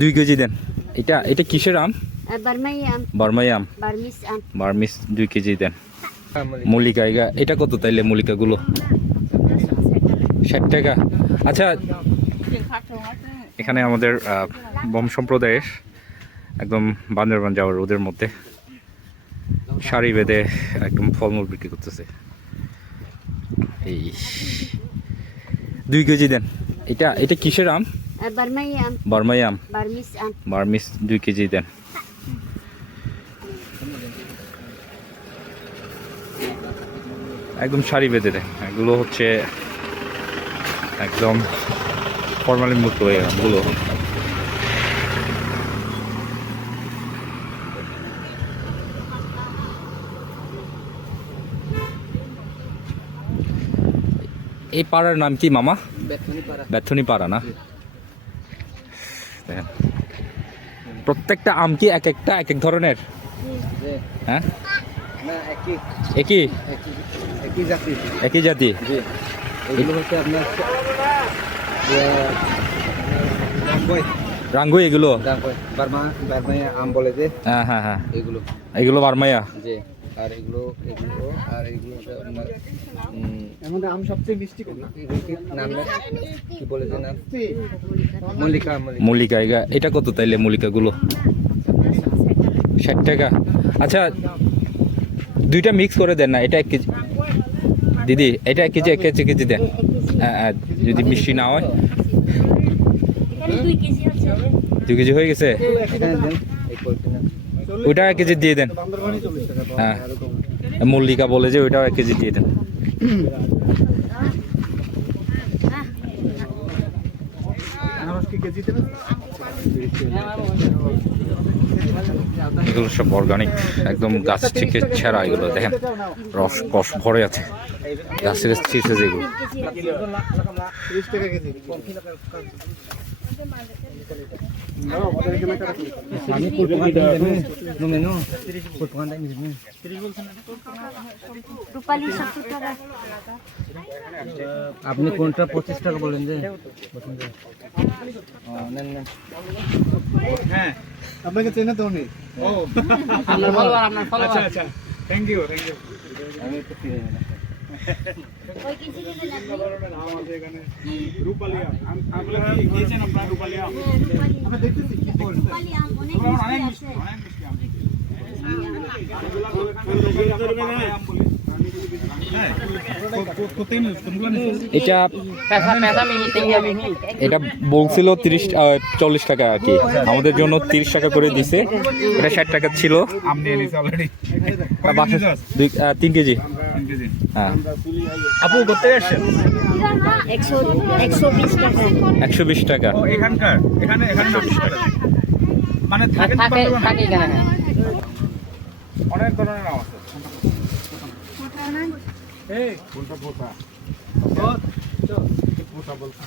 দুই কেজি দেন। এটা এটা কিসের আম? বার্মাই আম। বার্মিস দুই কেজি দেন। মল্লিকা এটা কত তাইলে মল্লিকাগুলো? ষাট টাকা। আচ্ছা এখানে আমাদের বম সম্প্রদায়ের একদম বান্দরবান যাওয়ার রোদের মধ্যে সারি বেঁধে একদম ফলমূল বিক্রি করতেছে। এই দুই কেজি দেন। এটা এটা কিসের আম? বার্মাই আম বার্মিস আম বার্মিস দুই কেজি দেন। একদম সারি বেঁধে দেন এগুলো হচ্ছে একদম ফর্মালিন মুক্ত হয়ে আমগুলো এই পাড়ার নাম কি মামা? বেথনি পাড়া। না? দেখেন। প্রত্যেকটা আম কি এক একটা এক এক ধরনের? হ্যাঁ? একই? একই জাতি? একই জাতি এগুলো? হচ্ছে আপনার রামবই রাঙ্গু এগুলো বার্মা বার্মায় আম বলে যে হ্যাঁ হ্যাঁ হ্যাঁ। এগুলো। এগুলো বারমাইয়া যে আর এগুলো এগুলো আর এগুলো আপনার আমাদের আম সবচেয়ে মিষ্টি কোনটা? কি নাম না? কি বলে যে নাম? মল্লিকা মল্লিকা। এটা কত তাইলে মল্লিকাগুলো? ষাট টাকা। আচ্ছা দুইটা মিক্স করে দেন না এটা এক কেজি। দিদি এটা এক কেজি এক কেজি কেজি দেন। হ্যাঁ হ্যাঁ যদি মিষ্টি না হয়। দুই কেজি হয়ে গেছে? ওইটা এক কেজি দিয়ে দেন। হ্যাঁ। মল্লিকা বলে যে ওইটাও এক কেজি দিয়ে দেন। এগুলো সব অর্গানিক একদম গাছ থেকে ছেঁড়া এগুলো দেখেন রস কষ ভরে আছে। গাছের ছিঁচে যেগুলো। আমি আপনি কোনটা পঁচিশ টাকা বলেন যে? হ্যাঁ। আপনাকে চেনে তো উনি। আচ্ছা আচ্ছা। থ্যাংক ইউ থ্যাংক ইউ আমি এটা এটা বলছিল তিরিশ চল্লিশ টাকা আর কি। আমাদের জন্য তিরিশ টাকা করে দিছে। এটা ষাট টাকা ছিল। তিন কেজি। আপু করতে আসছেন একশো একশো বিশ টাকা একশো বিশ টাকা এখানকার এখানে এখানে বিশ টাকা মানে থাকে অনেক ধরনের আছে এই কোনটা পোতা পোতা বলতে